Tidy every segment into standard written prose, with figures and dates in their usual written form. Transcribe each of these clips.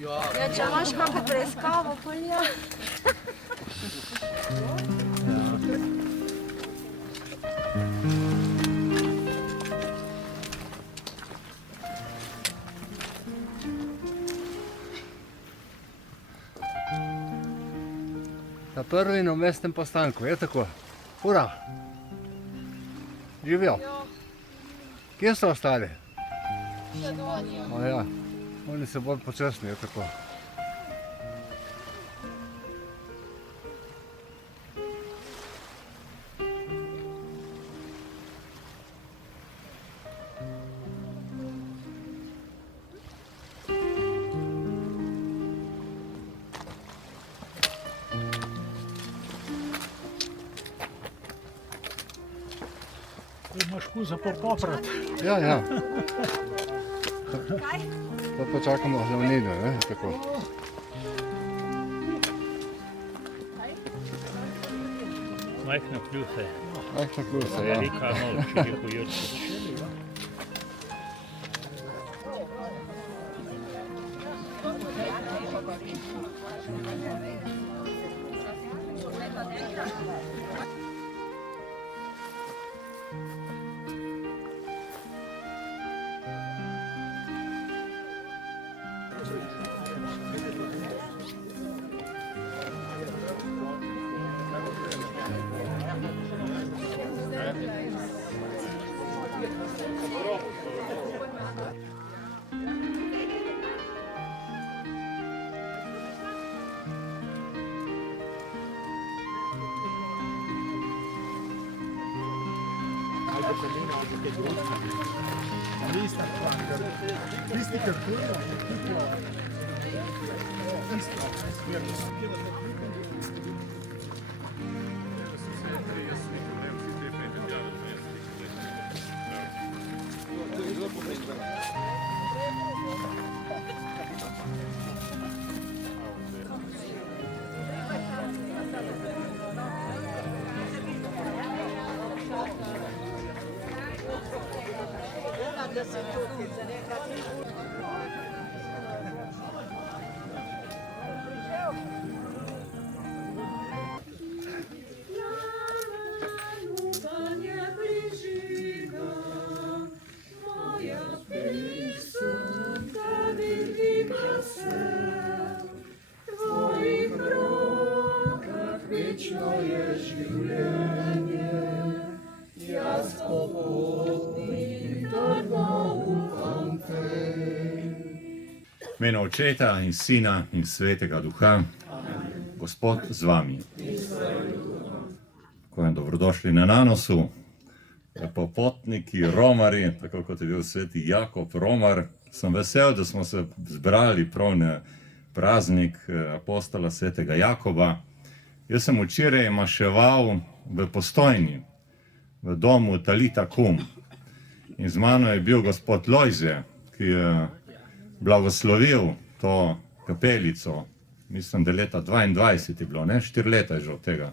Ja, če imaš kakšno preiskavo, polja. Na prvem umestnem postanku, je tako? Ura! Živijo? Kje so ostali? O ja, oni so bolj počasni, je tako. Imaš kuza poprati. Ja, ja. Zdaj pa čakamo glavnino, ne? Tako. Majhna kljusa je. Majhna klusa, ja. Velika noč, če je pojurci. V imenu Očeta in Sina in Svetega Duha, Gospod z vami. Dobrodošli na Nanosu, popotniki, romarji, tako kot je bil sveti Jakob Romar. Sem vesel, da smo se zbrali prav na praznik apostola svetega Jakoba. Jaz sem včeraj maševal v Postojni, v domu Talita Kum. In z mano je bil gospod Lojze, ki je blagoslovil to kapelico. Mislim, da leta 22 je bilo, ne? 4 leta je že od tega.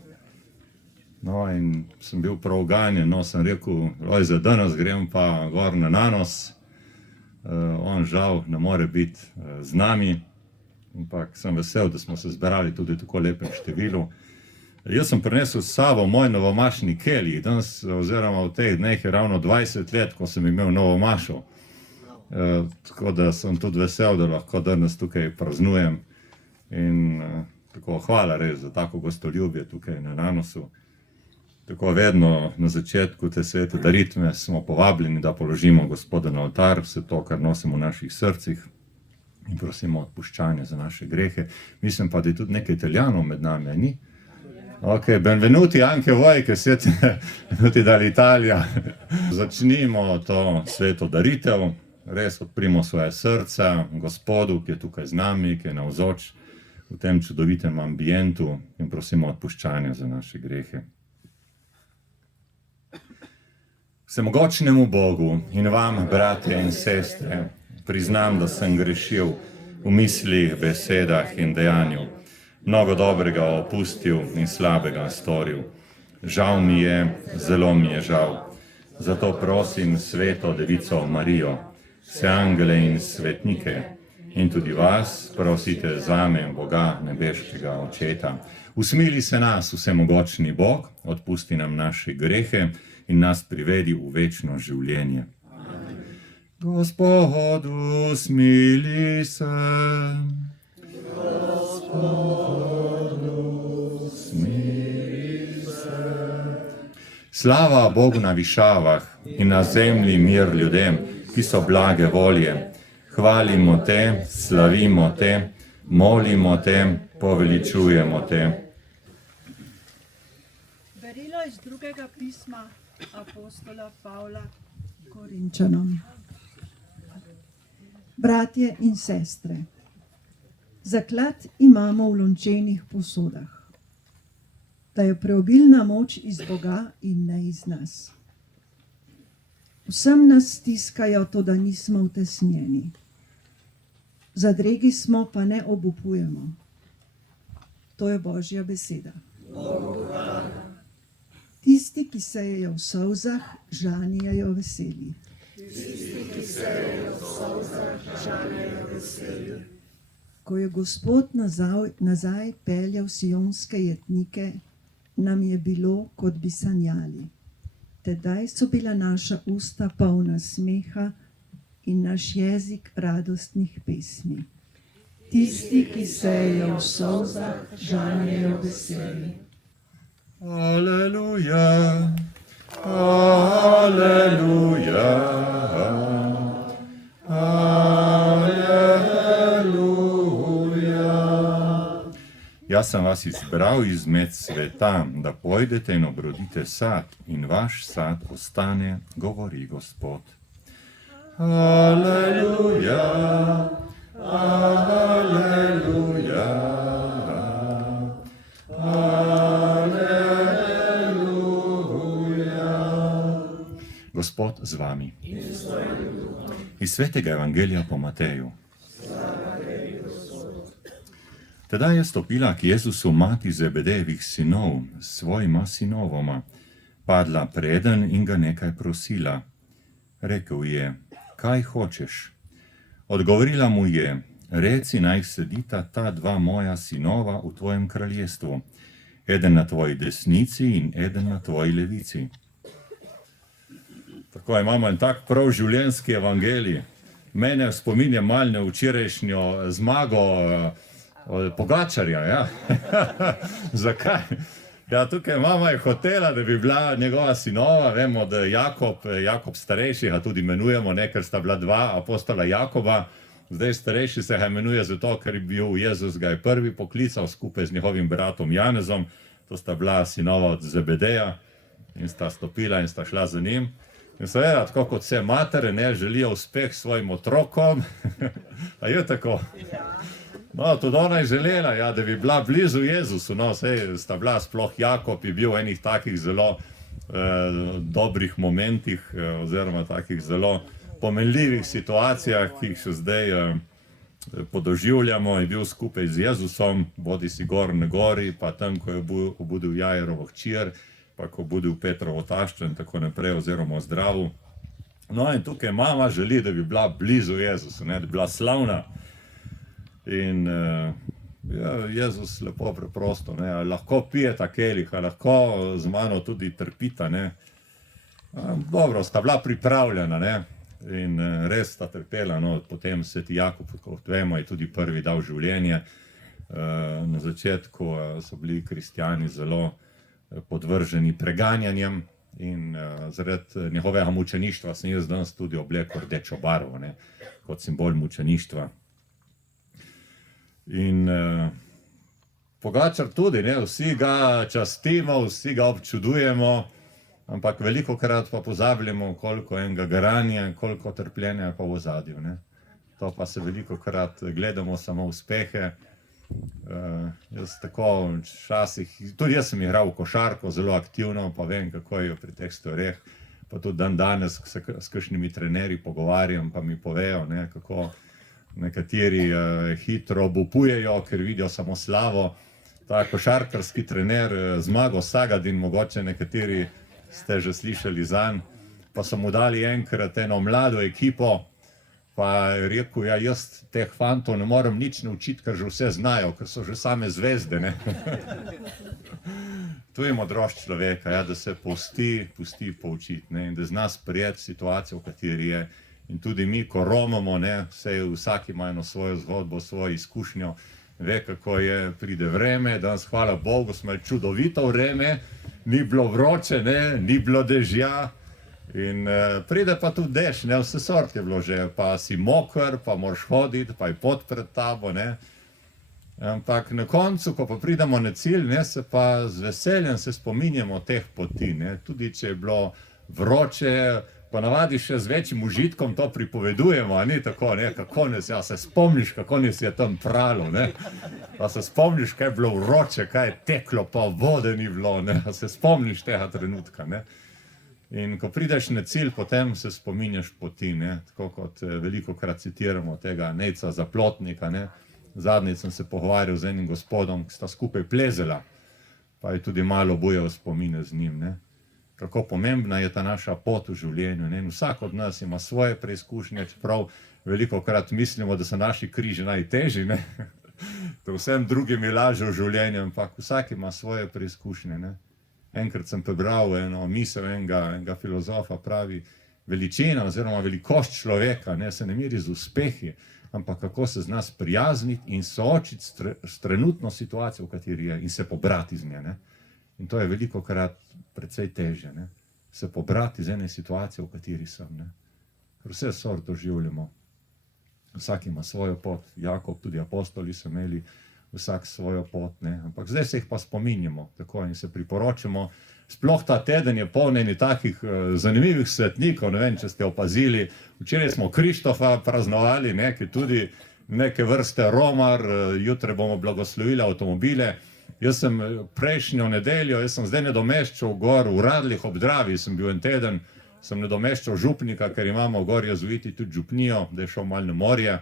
No, in sem bil prav ganjen, no, sem rekel, Lojze, danes grem pa gor na Nanos. On žal ne more biti z nami, ampak sem vesel, da smo se zberali tudi tako lepem številu. Jaz sem prinesel s sabo moj novomašni kelij. Danes, oziroma v teh dneh je ravno 20 let, ko sem imel novomašo. Tako da sem tudi vesel, da lahko danes tukaj praznujem. In tako hvala res za tako gostoljubje tukaj na Nanosu. Tako vedno na začetku te svete daritve smo povabljeni, da položimo Gospoda na oltar, vse to, kar nosimo v naših srcih in prosimo odpuščanje za naše grehe. Mislim pa, da je tudi nekaj Italijanov med nami, ni? Ok, benvenuti anche voi, che siete venuti dall'Italia. Začnimo to sveto daritev, res odprimo svoje srca Gospodu, ki je tukaj z nami, ki je navzoč v tem čudovitem ambientu in prosimo odpuščanje za naše grehe. Vsemogočnemu Bogu in vam, bratje in sestre, priznam, da sem grešil v mislih, besedah in dejanju. Mnogo dobrega opustil in slabega storil. Žal mi je, zelo mi je žal. Zato prosim sveto Devico Marijo, vse angele in svetnike, in tudi vas prosite zame, Boga nebeškega Očeta. Usmili se nas, vsemogočni Bog, odpusti nam naše grehe in nas privedi v večno življenje. Gospodu, smili se. Gospodu, smili se. Slava Bogu na višavah in na zemlji mir ljudem, ki so blage volje. Hvalimo te, slavimo te, molimo te, poveličujemo te. Berilo iz drugega pisma apostola Pavla Korinčanom. Bratje in sestre, zaklad imamo v lončenih posodah, da je preobilna moč iz Boga in ne iz nas. Vsem nas stiskajo to, da nismo utesnjeni. Zadregi smo, pa ne obupujemo. To je Božja beseda. Tisti, ki sejejo v solzah, žanjejo veseli. Ko je Gospod nazaj peljal sionske jetnike, nam je bilo, kot bi sanjali. Tedaj so bila naša usta polna smeha in naš jezik radostnih pesmi. Tisti, ki sejejo v solzah, žanjejo veseli. Aleluja, aleluja, aleluja. Jaz sem vas izbral izmed sveta, da pojdete in obrodite sad, in vaš sad ostane, govori Gospod. Aleluja, aleluja, aleluja. Gospod z vami. Iz svetega evangelija po Mateju. Tedaj je stopila k Jezusu mati Zebedejevih sinov s svojima sinovoma, padla preden in ga nekaj prosila. Rekel je, kaj hočeš? Odgovorila mu je, reci naj sedita ta dva moja sinova v tvojem kraljestvu, eden na tvoji desnici in eden na tvoji levici. Tako imamo en tak prav življenjski evangelij. Mene spominja malo na včerajšnjo zmago Pogačarja, ja. Zakaj? Ja, tukaj mama je hotela, da bi bila njegova sinova, vemo, da Jakob starejši, ga tudi imenujemo, ne, ker sta bila dva apostola Jakoba, zdaj starejši se ga imenuje zato, ker je bil Jezus ga je prvi poklical skupaj z njegovim bratom Janezom, to sta bila sinova od Zebedeja in sta stopila in sta šla za njim. In seveda, tako kot vse matere, ne, želijo uspeh svojim otrokom, a je tako? No, tudi ona je želela, ja, da bi bila blizu Jezusu, no, sej sta bila, sploh Jakob je bil v enih takih zelo dobrih momentih, oziroma takih zelo pomenljivih situacijah, ki jih še zdaj podoživljamo, je bil skupaj z Jezusom, bodi si gor na gori, pa tam, ko je obudil Jajerovo hčer, pa ko obudil Petrovo taščo in tako naprej, oziroma zdravil. No, in tukaj mama želi, da bi bila blizu Jezusu, ne, da bi bila slavna. In Jezus lepo preprosto, ne, lahko pijeta kelih, lahko z mano tudi trpita, ne. Dobro, sta bila pripravljena, ne, in res sta trpela, no, potem sveti Jakob, kot vemo, je tudi prvi dal življenje. Na začetku so bili kristjani zelo podvrženi preganjanjem in zaradi njegovega mučeništva sem jaz danes tudi oblekel rdečo barvo, ne, kot simbol mučeništva. In Pogačar tudi, ne, vsi ga častimo, vsi ga občudujemo, ampak velikokrat pa pozabljamo, koliko enega garanja, koliko trpljenja pa v ozadju, ne. To pa se velikokrat gledamo samo uspehe. Jaz tako včasih, tudi jaz sem igral v košarko zelo aktivno, pa vem, kako je pri teh stvareh, pa tudi dan danes se s kakšnimi trenerji pogovarjam, pa mi povejo, ne, kako nekateri hitro obupujejo, ker vidijo samo slavo. Ta košarkarski trener Zmago Sagadin, mogoče nekateri ste že slišali zanj, pa so mu dali enkrat eno mlado ekipo, pa je rekel, ja, jaz teh fantov ne morem nič naučiti, ker že vse znajo, ker so že same zvezde, ne. To je modrost človeka, ja, da se pusti poučiti, ne, in da zna sprejeti situacijo, v kateri je. In tudi mi, ko romamo, ne, vsak ima eno svojo zgodbo, svojo izkušnjo, ve, kako je, pride vreme, danes, hvala Bogu, smo imeli čudovito vreme, ni bilo vroče, ne, ni bilo dežja, in pride pa tudi dež, ne, vse sort je bilo že, pa si moker, pa moraš hoditi, pa je pot pred tabo, ne. Ampak na koncu, ko pa pridemo na cilj, ne, se pa z veseljem se spominjamo teh poti, ne, tudi če je bilo vroče, ponavadi še z večjim užitkom to pripovedujemo, a ni tako, ne, kako nas, ja, se spomniš, kako nas je tam pralo, ne, pa se spomniš, kaj je bilo vroče, kaj je teklo, pa vode ni bilo, ne, se spomniš tega trenutka, ne. In ko prideš na cilj, potem se spominjaš poti, ne, tako kot velikokrat citiramo tega Nejca Zaplotnika, ne. Zadnjič sem se pogovarjal z enim gospodom, ki sta skupaj plezala, pa je tudi malo bujal spomine z njim, ne. Kako pomembna je ta naša pot v življenju, ne, in vsak od nas ima svoje preizkušnje, čeprav velikokrat mislimo, da so naši križi najtežji, ne, da vsem drugim je lažje v življenju, ampak vsak ima svoje preizkušnje, ne. Enkrat sem prebral eno misel enega filozofa, pravi, veličina oziroma velikost človeka, ne, se ne meri z uspehi, ampak kako se zna sprijazniti in soočiti s trenutno situacijo, v kateri je, in se pobrati z nje, ne. In to je velikokrat precej težje, ne. Se pobrati iz ene situacije, v kateri sem, ne. Ker vse sort doživljamo. Vsak ima svojo pot, Jakob, tudi apostoli so imeli vsak svojo pot, ne. Ampak zdaj se jih pa spominjamo, tako, in se priporočamo. Sploh ta teden je poln enih takih zanimivih svetnikov, ne vem, če ste opazili. Včeraj smo Krištofa praznovali, ne, ki tudi neke vrste romar, jutri bomo blagoslovili avtomobile. Jaz sem prejšnjo nedeljo, jaz sem zdaj nadomeščal gor v Radljah ob Dravi, sem bil en teden, sem nadomeščal župnika, ker imamo gor jezuiti tudi župnijo, da je šel malo na morje.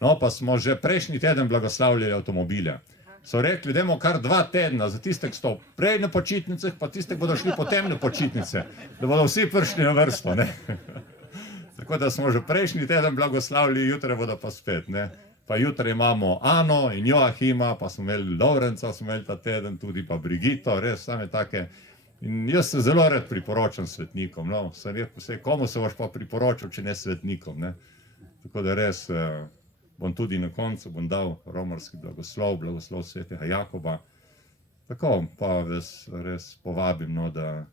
No, pa smo že prejšnji teden blagoslavljali avtomobile. So rekli, dajmo kar 2 tedna za tiste, ki so prej na počitnicah, pa tiste, ki bodo šli potem na počitnice, da bodo vsi prišli na vrsto, ne. Tako da smo že prejšnji teden blagoslavljali, jutri bodo pa spet, ne. Pa jutri imamo Ano in Joachima, pa smo imeli Lovrenca, smo imeli ta teden tudi, pa Brigito, res same take. In jaz se zelo rad priporočam svetnikom, no, sem rekel, vse, komu se boš pa priporočal, če ne svetnikom, ne. Tako da res bom tudi na koncu bom dal romarski blagoslov, blagoslov svetega Jakoba. Tako pa vas res povabim, no, da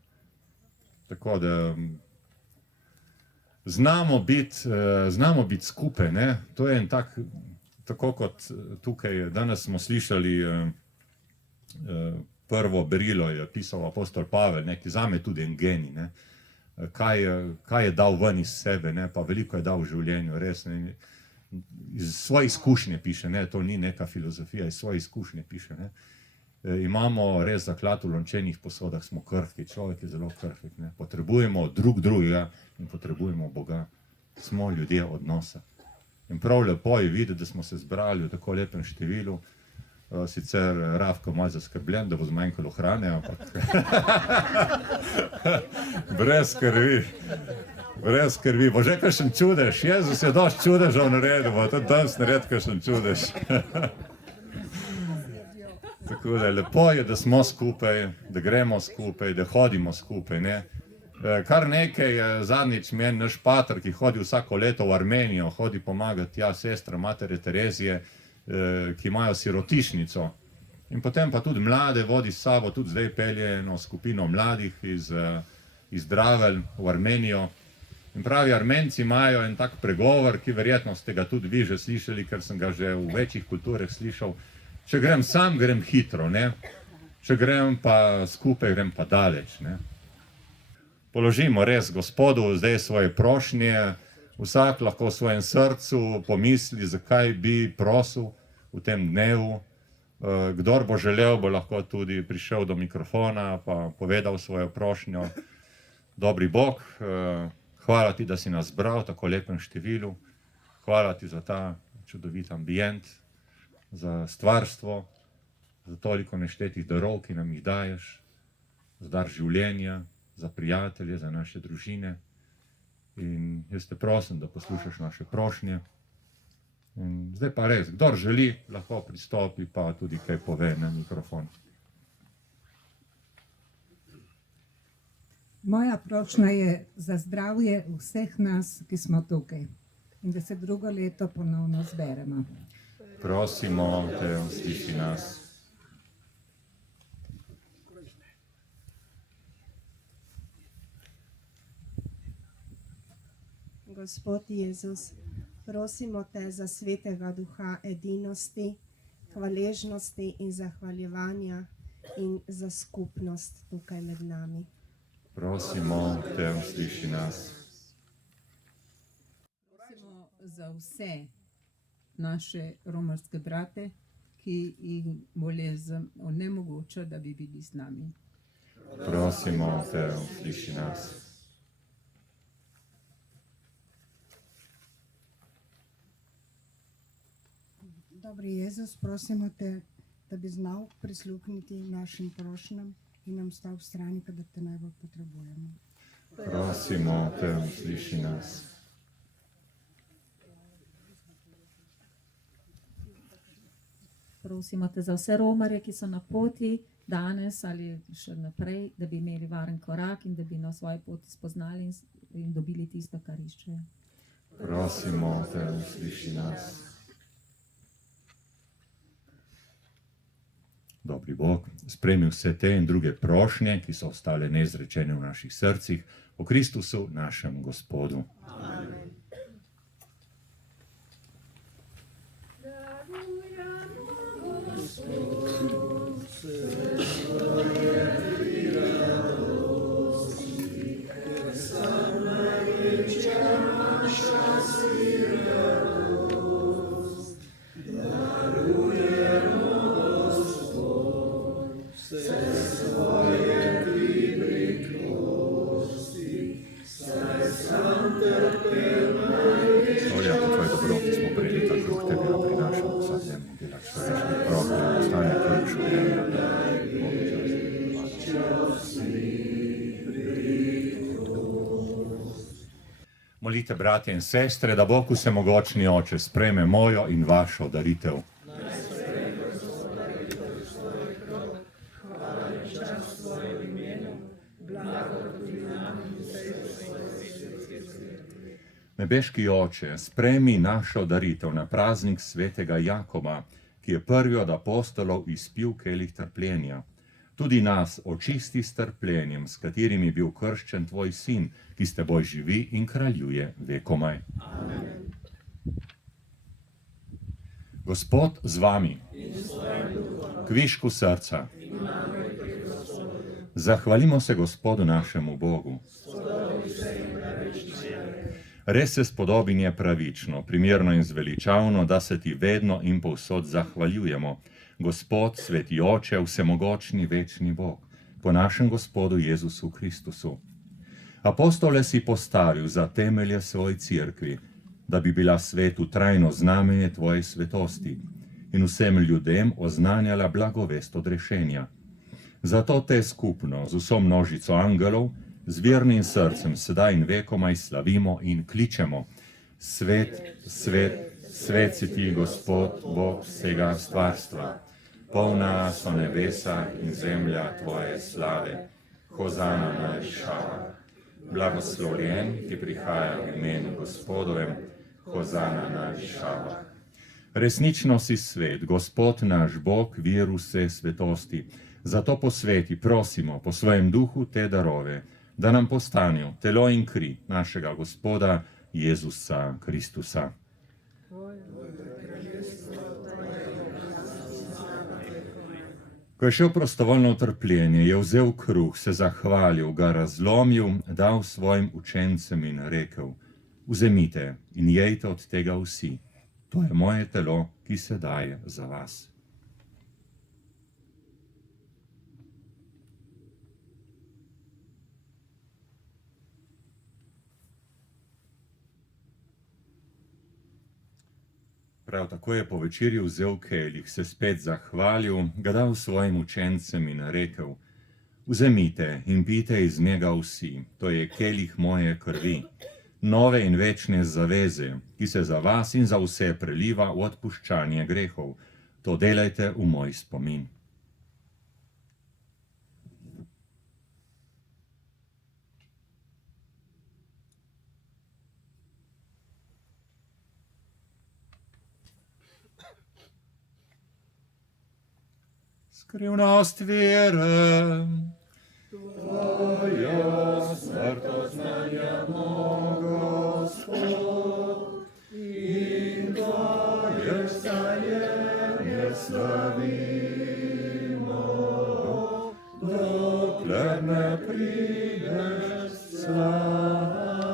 tako da znamo biti skupaj, ne. To je en tak, tako kot tukaj, danes smo slišali prvo berilo je pisal apostol Pavel, ne, ki zame tudi en genij, ne. Kaj je dal ven iz sebe, ne, pa veliko je dal v življenju, res, ne. Iz svoje izkušnje piše, ne, to ni neka filozofija, iz svoje izkušnje piše, ne. Imamo res zaklad v lončenih posodah, smo krhki, človek je zelo krhek, ne. Potrebujemo drug drugega in potrebujemo Boga. Smo ljudje odnosa. In prav lepo je videti, da smo se zbrali v tako lepem številu. Sicer Rafko malo zaskrbljen, da bo zmanjkalo hrane, ampak brez skrbi. Brez skrbi, bo že kakšen čudež, Jezus je dosti čudežev naredil, bo tudi danes naredil kakšen čudež. Tako da lepo je, da smo skupaj, da gremo skupaj, da hodimo skupaj, ne. Kar nekaj je zadnjič meni naš pater, ki hodi vsako leto v Armenijo, hodi pomagati tja sestram Matere Terezije, ki imajo sirotišnico. In potem pa tudi mlade vodi s sabo, tudi zdaj pelje eno skupino mladih iz Dravelj v Armenijo. In pravi, Armenci imajo en tak pregovor, ki verjetno ste ga tudi vi že slišali, ker sem ga že v večjih kulturah slišal. Če grem sam, grem hitro, ne. Če grem pa skupaj, grem pa daleč, ne. Položimo res Gospodu zdaj svoje prošnje, vsak lahko v svojem srcu pomisli, zakaj bi prosil v tem dnevu. Kdor bo želel, bo lahko tudi prišel do mikrofona pa povedal svojo prošnjo. Dobri Bog, hvala ti, da si nas zbral v tako lepem številu. Hvala ti za ta čudovit ambient, za stvarstvo, za toliko neštetih darov, ki nam jih daješ, za dar življenja, za prijatelje, za naše družine. In jaz te prosim, da poslušaš naše prošnje. In zdaj pa res, kdor želi, lahko pristopi, pa tudi kaj pove na mikrofon. Moja prošnja je za zdravje vseh nas, ki smo tukaj. In da se drugo leto ponovno zberemo. Prosimo te, usliši nas. Gospod Jezus, prosimo te za svetega duha edinosti, hvaležnosti in zahvaljevanja in za skupnost tukaj med nami. Prosimo te, usliši nas. Prosimo za vse naše romarske brate, ki jih bolezen onemogoča, da bi bili z nami. Prosimo te, usliši nas. Dobri Jezus, prosimo te, da bi znal prisluhniti našim prošnjam in nam stal v strani, kadar te najbolj potrebujemo. Prosimo te, usliši nas. Prosimo te za vse romarje, ki so na poti danes ali še naprej, da bi imeli varen korak in da bi na svoji poti spoznali in dobili tisto, kar iščejo. Prosimo te, usliši nas. Dobri Bog, sprejmi vse te in druge prošnje, ki so ostale neizrečene v naših srcih, o Kristusu, našem Gospodu. Amen. Molite, bratje in sestre, da Bog vsemogočni Oče sprejme mojo in vašo daritev. Nebeški Oče, sprejmi našo daritev na praznik svetega Jakoba, ki je prvi od apostolov izpil kelih trpljenja. Tudi nas očisti s trpljenjem, s katerim je bil krščen tvoj sin, ki s teboj živi in kraljuje vekomaj. Amen. Gospod z vami, k višku srca. Zahvalimo se Gospodu našemu Bogu. Res se spodobi in je pravično, primerno in zveličavno, da se ti vedno in povsod zahvaljujemo. Gospod, sveti Oče, vsemogočni, večni Bog, po našem Gospodu Jezusu Kristusu. Apostole si postavil za temelje svoje cerkvi, da bi bila svetu trajno znamenje tvoje svetosti in vsem ljudem oznanjala blagovest odrešenja. Zato te skupno z vso množico angelov, z vernim srcem sedaj in vekomaj slavimo in kličemo: Svet, svet, svet si ti, Gospod, Bog vsega stvarstva. Polna so nebesa in zemlja tvoje slave. Hozana na višavah. Blagoslovljen, ki prihaja v imenu Gospodovem. Hozana na višavah. Resnično si svet, Gospod naš Bog, vir vse svetosti. Zato posveti, prosimo, po svojem duhu te darove, da nam postanejo telo in kri našega Gospoda Jezusa Kristusa. Ko je šel prostovoljno v trpljenje, je vzel kruh, se zahvalil, ga razlomil, dal svojim učencem in rekel: Vzemite in jejte od tega vsi. To je moje telo, ki se daje za vas. Prav tako je po večerji vzel kelih, se spet zahvalil, ga dal svojim učencem in rekel: Vzemite in pijte iz njega vsi, to je kelih moje krvi. nove in večne zaveze, ki se za vas in za vse preliva v odpuščanje grehov. To delajte v moj spomin. Skrivnost vere, Tvojo smrto znanjamo, Gospod, in Tvoje vstajenje slavimo, dokler ne prideš slavi.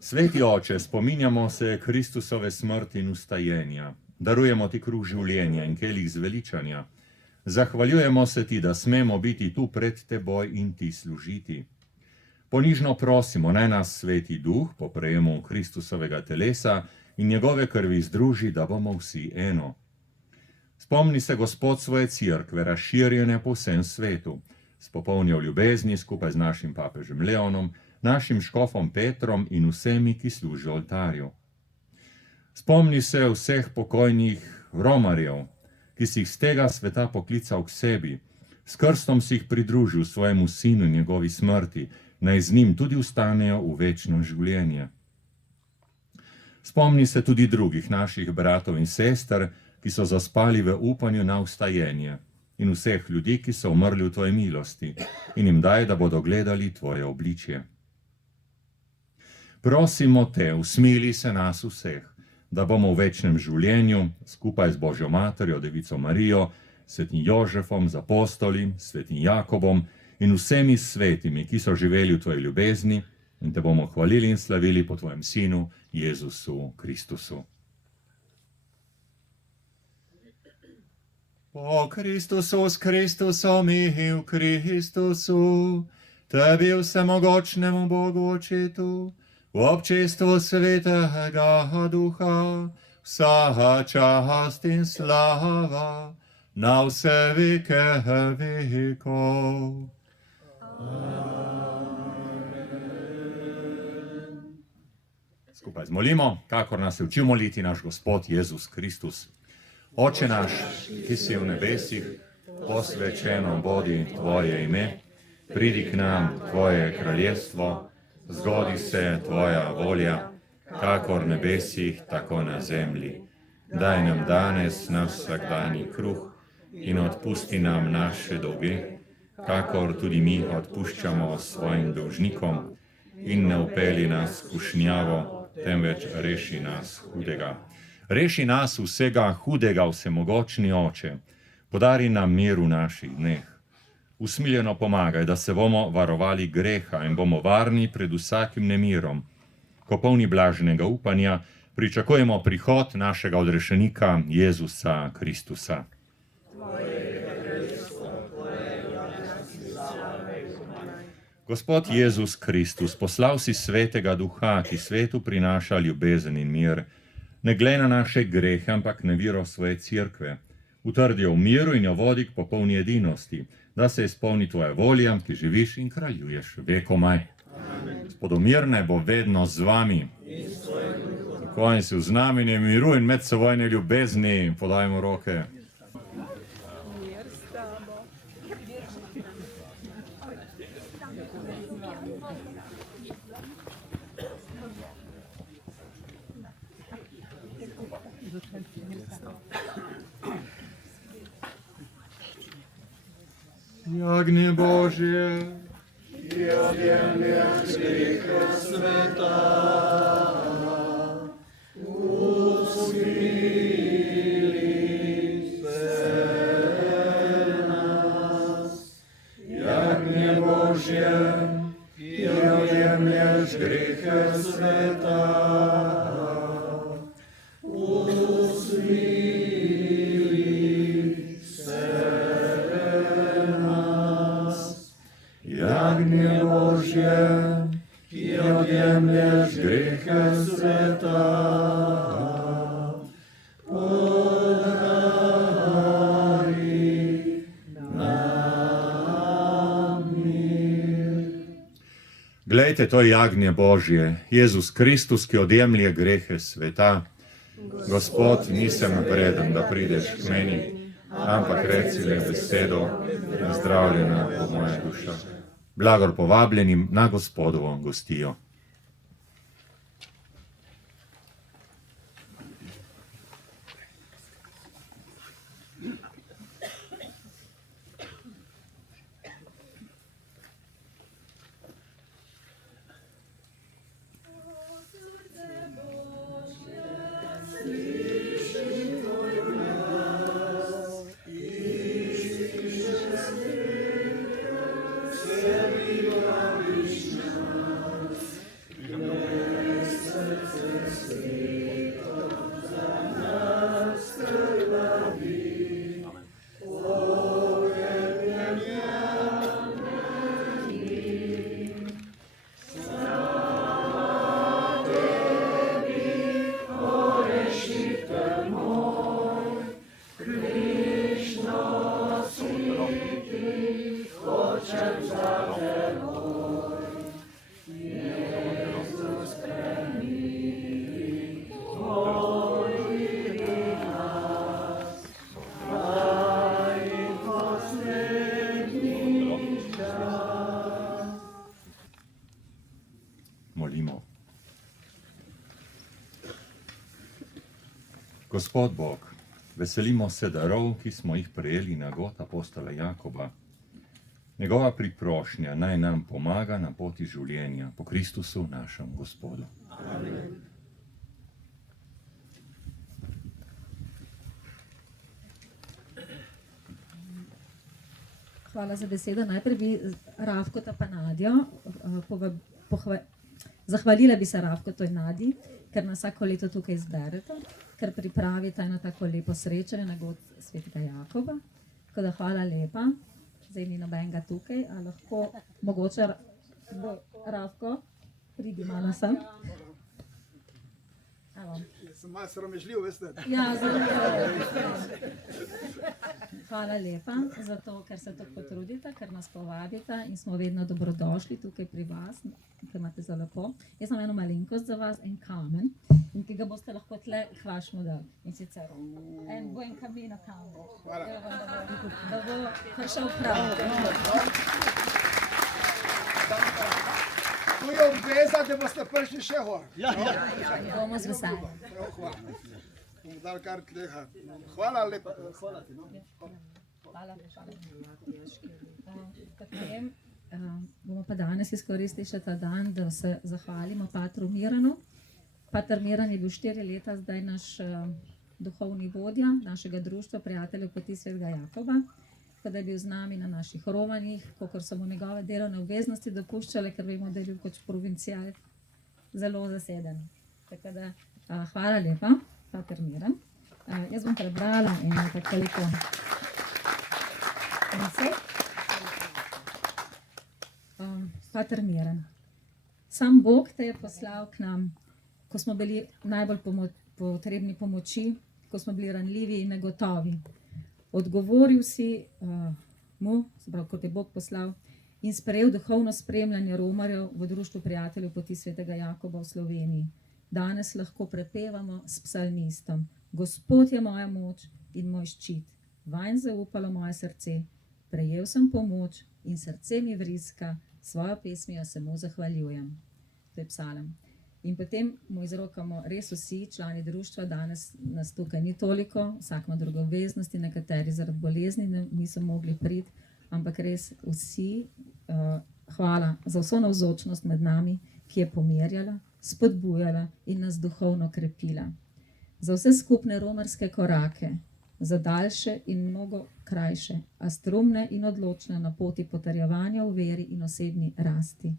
Sveti Oče, spominjamo se Kristusove smrti in vstajenja. Darujemo ti kruh življenja in kelih zveličanja. Zahvaljujemo se ti, da smemo biti tu pred teboj in ti služiti. Ponižno prosimo, naj nas Sveti Duh po prejemu Kristusovega telesa in njegove krvi združi, da bomo vsi eno. Spomni se, Gospod, svoje cerkve, razširjene po vsem svetu, spopolni v ljubezni skupaj z našim papežem Leonom, našim škofom Petrom in vsemi, ki služijo oltarju. Spomni se vseh pokojnih romarjev, ki si jih z tega sveta poklical k sebi, s krstom si jih pridružil svojemu sinu in njegovi smrti, naj z njim tudi vstanejo v večno življenje. Spomni se tudi drugih naših bratov in sester, ki so zaspali v upanju na vstajenje, in vseh ljudi, ki so umrli v tvoji milosti, in jim daj, da bodo gledali tvoje obličje. Prosimo te, usmili se nas vseh, da bomo v večnem življenju, skupaj z Božjo Materjo, Devico Marijo, svetim Jožefom, z apostoli, svetim Jakobom in vsemi svetimi, ki so živeli v tvoji ljubezni, in te bomo hvalili in slavili po tvojem Sinu, Jezusu Kristusu. Po Kristusu, s Kristusom in v Kristusu, tebi vsemogočnemu Bogu Očetu, v občestvu Svetega Duha, vsa čast in slava, na vse veke vekov. Skupaj zmolimo, kakor nas je učil moliti naš Gospod Jezus Kristus. Oče naš, ki si v nebesih, posvečeno bodi tvoje ime, pridi k nam tvoje kraljestvo, zgodi se tvoja volja, kakor v nebesih, tako na zemlji. Daj nam danes naš vsakdanji kruh in odpusti nam naše dolge, kakor tudi mi odpuščamo svojim dolžnikom, in ne vpelji nas v skušnjavo, temveč reši nas hudega. Reši nas vsega hudega, vsemogočni Oče, podari nam mir v naših dneh. Usmiljeno pomagaj, da se bomo varovali greha in bomo varni pred vsakim nemirom, ko polni blaženega upanja pričakujemo prihod našega odrešenika Jezusa Kristusa. Gospod Jezus Kristus, poslal si Svetega Duha, ki svetu prinaša ljubezen in mir. Ne glej na naše grehe, ampak na vero svoje cerkve. Utrdi jo v miru in jo vodi k popolni edinosti, da se izpolni tvoja volja, ki živiš in kraljuješ vekomaj. Gospod mir naj bo vedno z vami. Tako in si v znamenje miru in medsebojne ljubezni podajmo roke. Jagnje Božje, ki odjemlješ grehe sveta, usmili se nas. Jagnje Božje, ki odjemlješ grehe sveta, Jagnje Božje, ki odjemlješ grehe sveta, podari nam mir. Glejte, to je jagnje Božje, Jezus Kristus, ki odjemlje grehe sveta. Gospod, nisem vreden, da prideš k meni, ampak reci le besedo, in zdravljena bo moja duša. Blagor povabljenim na Gospodovo gostijo. Molimo. Gospod Bog, veselimo se darov, ki smo jih prejeli na god apostola Jakoba. Njegova priprošnja naj nam pomaga na poti življenja po Kristusu našem Gospodu. Amen. Hvala za besedo. Najprej bi Ravkota pa Nadjo zahvalila bi se Ravkotu in Nadi, ker nas vsako leto tukaj izberete, ker pripravite eno tako lepo srečanje na god svetega Jakoba. Tako da hvala lepa. Zdaj ni nobenega tukaj, a lahko mogoče Ravko, pridi malo sem. Sem malo sramežljiv, veste. Ja, zelo. Hvala lepa za to, ker se tako potrudite, ker nas povabite in smo vedno dobrodošli tukaj pri vas, ker imate zelo lepo. Jaz imam eno malenkost za vas, en kamen, in ki ga boste lahko tle k vašemu dal. In sicer en buen camino kamen. Da bo prišel prav. Tu je obveza, da boste prišli še gor. Bomo z veseljem. Hvala. Bomo dali kar kreha. Hvala lepa. Hvala ti. Hvala. Potem bomo pa danes izkoristili še ta dan, da se zahvalimo patru Miranu. Pater Miran je bil 4 leta zdaj naš duhovni vodja našega društva Prijateljev poti svetega Jakoba. Tako da je bil z nami na naših romanjih, kakor so mu njegove delovne obveznosti dopuščale, ker vemo, da je bil kot provincijal zelo zaseden. Tako da hvala lepa, pater Miran. Jaz bom prebrala eno tako lepo misel. Pater Miran, sam Bog te je poslal k nam, ko smo bili najbolj potrebni pomoči, ko smo bili ranljivi in negotovi. Odgovoril si mu, kot je Bog poslal, in sprejel duhovno spremljanje romarjev v društvu Prijateljev poti svetega Jakoba v Sloveniji. Danes lahko prepevamo s psalmistom: Gospod je moja moč in moj ščit, vanj zaupalo moje srce, prejel sem pomoč in srce mi vriska, svojo pesmijo se mu zahvaljujem. To je psalem. In potem mu izrokamo res vsi člani društva, danes nas tukaj ni toliko, vsak ima druge obveznosti, nekateri zaradi bolezni niso mogli priti, ampak res vsi hvala za vso navzočnost med nami, ki je pomirjala, spodbujala in nas duhovno krepila. Za vse skupne romarske korake, za daljše in mnogo krajše, a strumne in odločne na poti potrjevanja v veri in osebni rasti.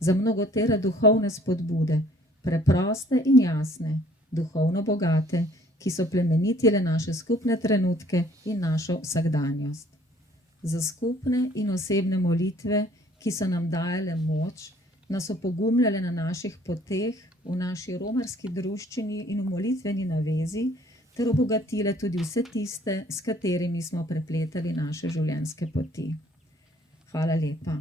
Za mnogotere duhovne spodbude, preproste in jasne, duhovno bogate, ki so plemenitile naše skupne trenutke in našo vsakdanjost. Za skupne in osebne molitve, ki so nam dajale moč, nas opogumljale na naših poteh, v naši romarski druščini in v molitveni navezi, ter obogatile tudi vse tiste, s katerimi smo prepletali naše življenjske poti. Hvala lepa.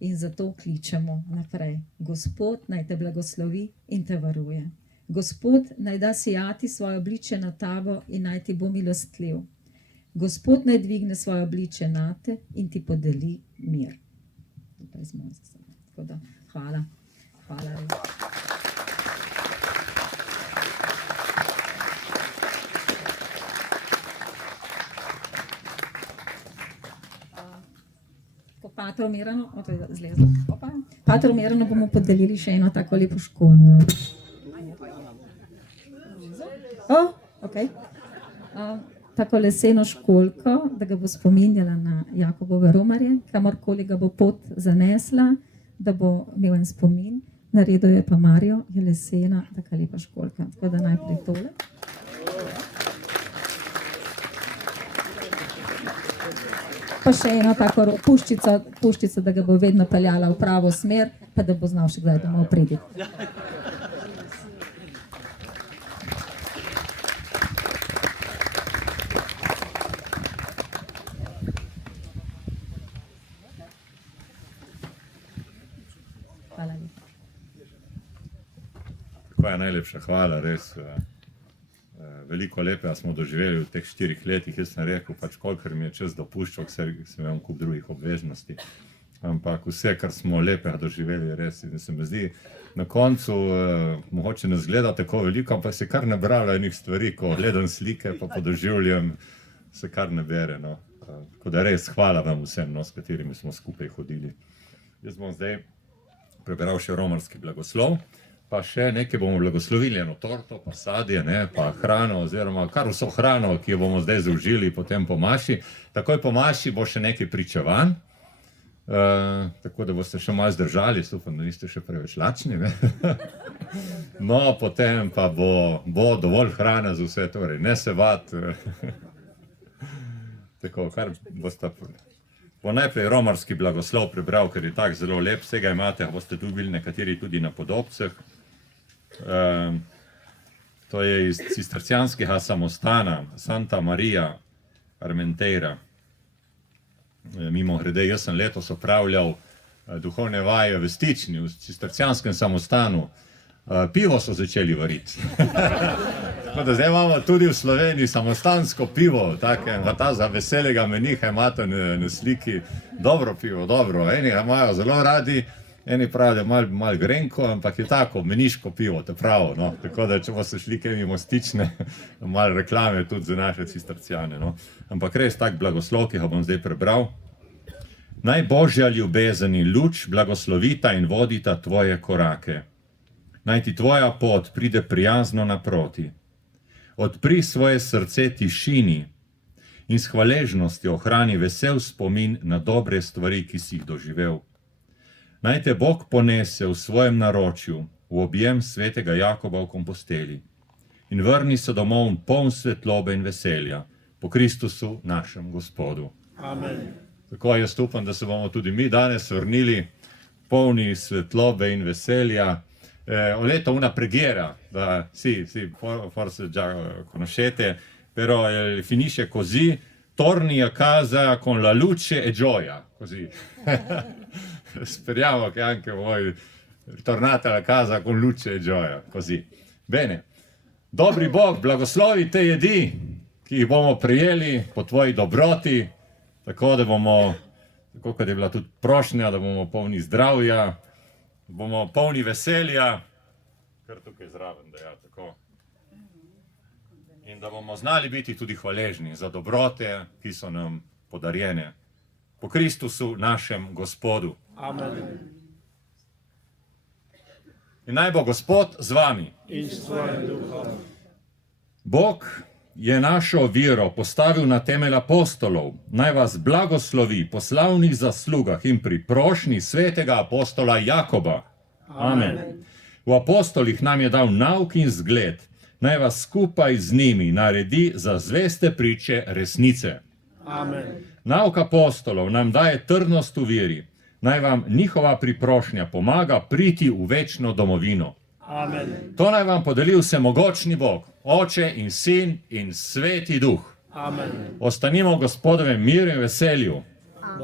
In zato kličemo naprej. Gospod naj te blagoslovi in te varuje. Gospod naj da sijati svoje obličje na tabo in naj ti bo milostljiv. Gospod naj dvigne svoje obličje nate in ti podeli mir. To je z moje strani. Tako da, hvala. Hvala res. Patro Mirano, to je zlezlo. Patro Mirano bomo podelili še eno tako lepo školjko. Okay. Tako leseno školjko, da ga bo spominjala na Jakobove romarje, kamorkoli ga bo pot zanesla, da bo imel en spomin. Naredil je pa Marijo, je lesena, taka lepa školjka. Tako da najprej tole. Pa še eno tako puščico, da ga bo vedno peljala v pravo smer, pa da bo znal še kdaj domov priti. Hvala lepa. Tako je, najlepša hvala, res. Veliko lepega smo doživeli v teh 4 letih. Jaz sem rekel, pač kolikor mi je čas dopuščal, ker sem imel kup drugih obveznosti. Ampak vse, kar smo lepega doživeli, res. In se mi zdi, na koncu mogoče ne zgleda tako veliko, ampak se kar nabralo enih stvari, ko gledam slike, pa podoživljam, se kar ne bere. No. Tako da res hvala vam vsem, no, s katerimi smo skupaj hodili. Jaz bom zdaj prebral še romarski blagoslov. Pa še nekaj bomo blagoslovili, eno torto, pa sadje, pa hrano, oziroma kar vso hrano, ki jo bomo zdaj zaužili potem po maši. Takoj po maši bo še nekaj pričevanj, tako da boste še malo zdržali, upam, da niste še preveč lačni. No, potem pa bo dovolj hrane za vse, torej ne se vat. Tako, kar boste... Bo najprej romarski blagoslov prebral, ker je tak zelo lep, vsega imate, boste dobili nekateri tudi na podobceh. To je iz cistercijanskega samostana, Santa Maria Armenteira. Mimo grede, jaz sem letos opravljal duhovne vaje v Stični, v cistercijanskem samostanu. Pivo so začeli variti. Tako da zdaj imamo tudi v Sloveniji samostansko pivo, ta za veselega meniha imate na sliki. Dobro pivo, dobro, eni ga imajo zelo radi, eni pravijo, da je malo grenko, ampak je tako, meniško pivo, to pravo. Tako da, če boste šli kaj mimo Stične, malo reklame tudi za naše cistercijane. Ampak res tak blagoslov, ki ga bom zdaj prebral. Naj Božja ljubezen in luč blagoslovita in vodita tvoje korake. Naj ti tvoja pot pride prijazno naproti. Odpri svoje srce tišini in s hvaležnostjo ohrani vesel spomin na dobre stvari, ki si jih doživel. Naj te Bog ponese v svojem naročju, v objem svetega Jakoba v Komposteli in vrni se domov poln svetlobe in veselja, po Kristusu našem Gospodu. Amen. Tako jaz upam, da se bomo tudi mi danes vrnili polni svetlobe in veselja. Ho detto una preghiera, sì, forse già conoscete, però finisce così, torni a casa con la luce e gioia, così. Speriamo che anche voi tornate a casa con luce e gioia, così. Bene, dobri Bog, blagoslovi te jedi, ki jih bomo prijeli po tvoji dobroti, tako da bomo, tako kot je bila tudi prošnja, da bomo polni zdravja, bomo polni veselja, kar tukaj zraven, da je tako. In da bomo znali biti tudi hvaležni za dobrote, ki so nam podarjene. Po Kristusu, našem Gospodu. Amen. In naj bo Gospod z vami. In s tvojim duhom. Bog je našo vero postavil na temelj apostolov. Naj vas blagoslovi po slavnih zaslugah in pri prošnji svetega apostola Jakoba. Amen. V apostolih nam je dal nauk in zgled. Naj vas skupaj z njimi naredi za zveste priče resnice. Amen. Nauk apostolov nam daje trdnost v veri. Naj vam njihova priprošnja pomaga priti v večno domovino. Amen. To naj vam podeli vsemogočni Bog, Oče in Sin in Sveti Duh. Amen. Ostanimo v Gospodovem miru in veselju.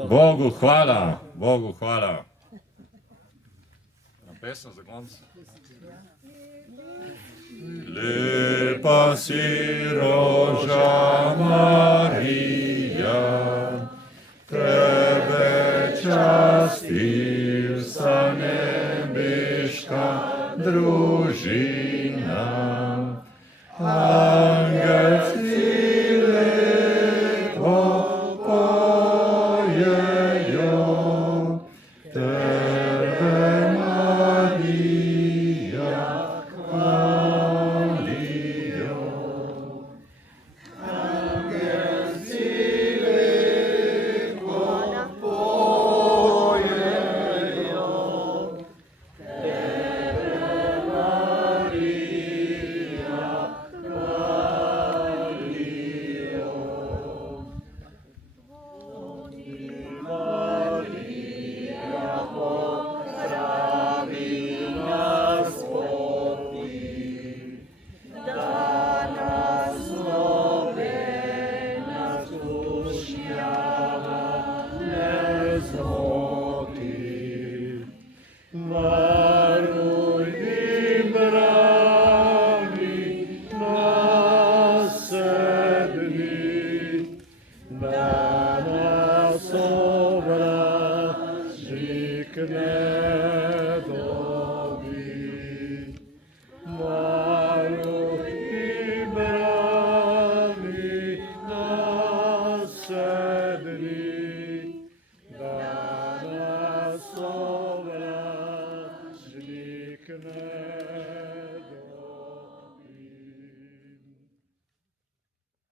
Bogu hvala, Bogu hvala. pesem za konec. Lepa si roža Marija, tebe časti vsa nebeška družina. Angelci lepo pojejo, tebe Marija hvalijo. Angelci lepo pojejo, tebe Marija hvalijo. Marija pozdravi nas poti, da nas nobena skušnjava ne zmoti. Varuj in brani nas sedmi, da nas sovražnik ne dobi. Varuj in brani nas sedmi, da nas sovražnik ne